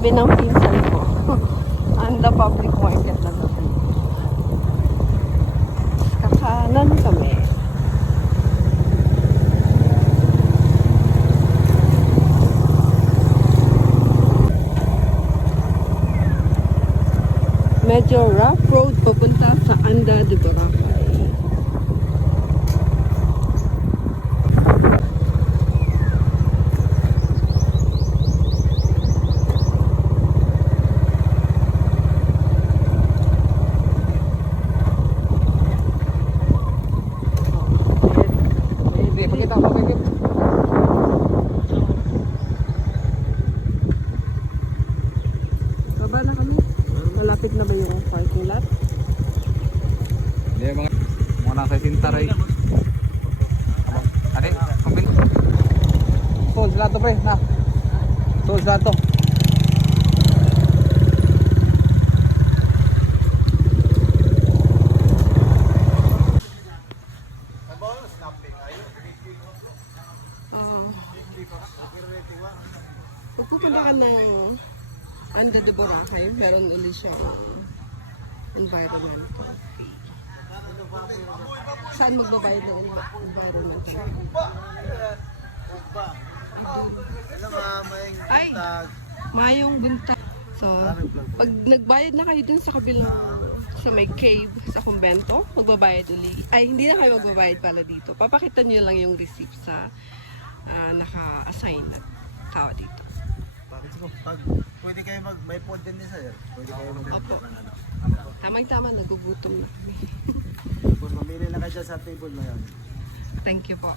Sabi ng pinsan ko, anda public market na natin. Kakanan kami. Medyo rough road papunta sa Anda de Boracay. Baba na kami. Malapit na ba yung parking lot? Hindi, mga nasa Sintaray. Ate, kumpin. Tol, sila to pre, na. Tol, sila to. Pag pupunta ka ng Anda de Boracay, meron ulit siyang environmental fee. Saan magbabayad ng environmental fee? Ay! Mayong buntag. So, pag nagbayad na kayo dun sa kabilang sa may cave, sa kumbento, magbabayad uli. Ay, hindi na kayo magbabayad pala dito. Papakita nyo lang yung receipt sa naka-assign na tao dito. Pag pwede kayo may pod din sir. Pwede kayo mag-book ng ano. Tamang-tama, nagugutom na kami. Kung mamili na kayo dyan sa table na yan. Thank you po.